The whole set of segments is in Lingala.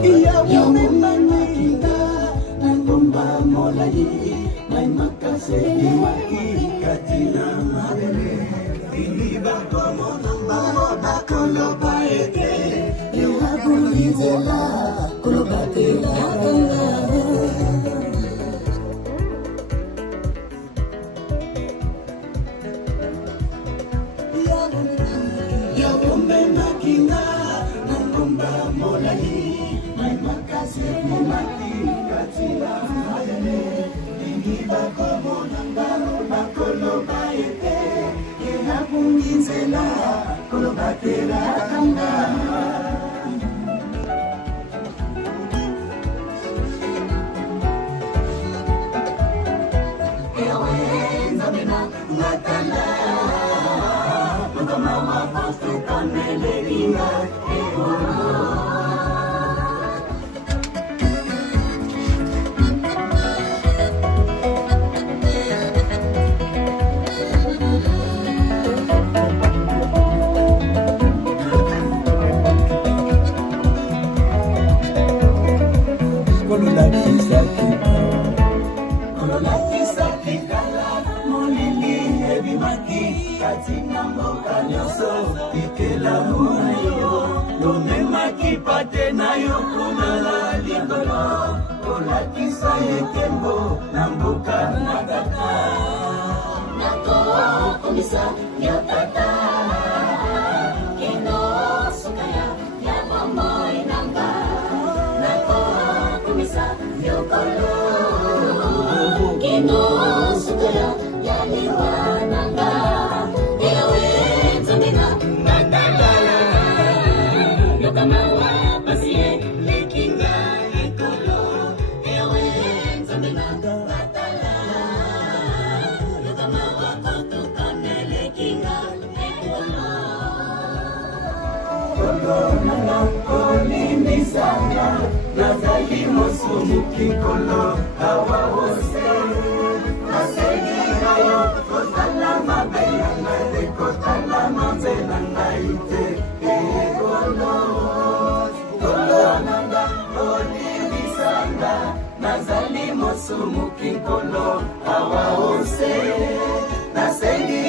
iya umemanyika nangomba molai mai makasih maki katina mare ini bakomo nambaro bakolo baete yo habulizela kulobate yakanga ya umemanyika nangomba molai mai makasih maki katina mare bakomo nambaro bakolo baete yehabungizela kolobatela kanga ewe nzamena ngatala mama wapostu kameleringa ewa pate na yo kunala ligolo olakisa yekembo nambuka nagata nako komisa yotata kino sukaya ya momoy namba nako komisa yokolo kino sukaya ya liwa nanga ewe zamina natala yokamawa nazali mosumuki kolo awa ose nasengi yo kotala mabe yanga te kotala mabe na ngai te ekolo kolo nanga olimisanga nazali mosumuki kolo awa ose nasengi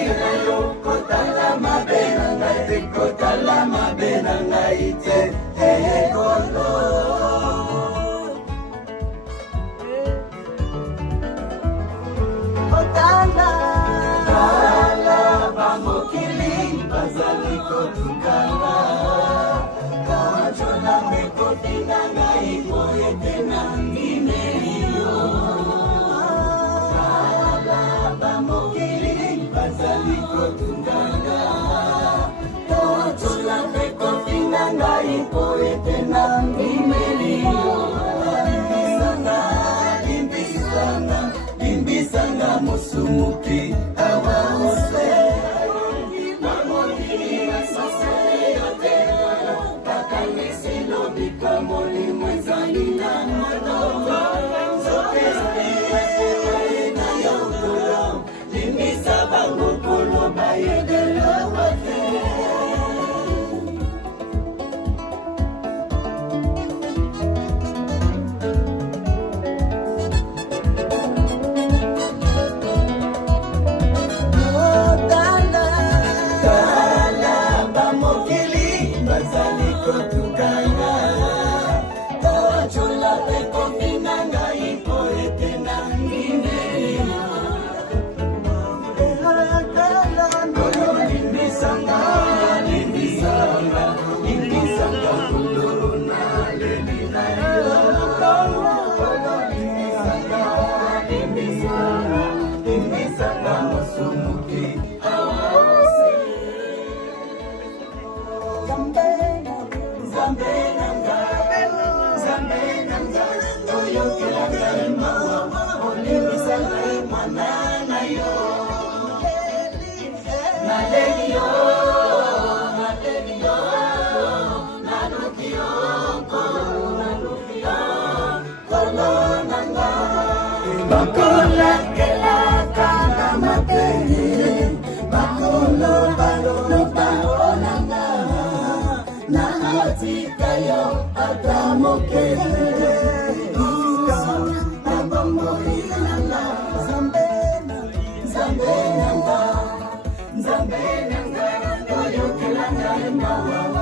yo kotala mabe na ngai te kotala mabe na ngai te ekolo Musumuki awa ose mamoni asase yote kakanisi lobika moni mwenzani na mdogo zote na yaukulo limisa bangu kulo bayedelo wate Bakola kela kanga mateni bakolo balo baonanga na hati kayo atam mokeli na bomoi nanga Nzambe nanga toyokelanga mawa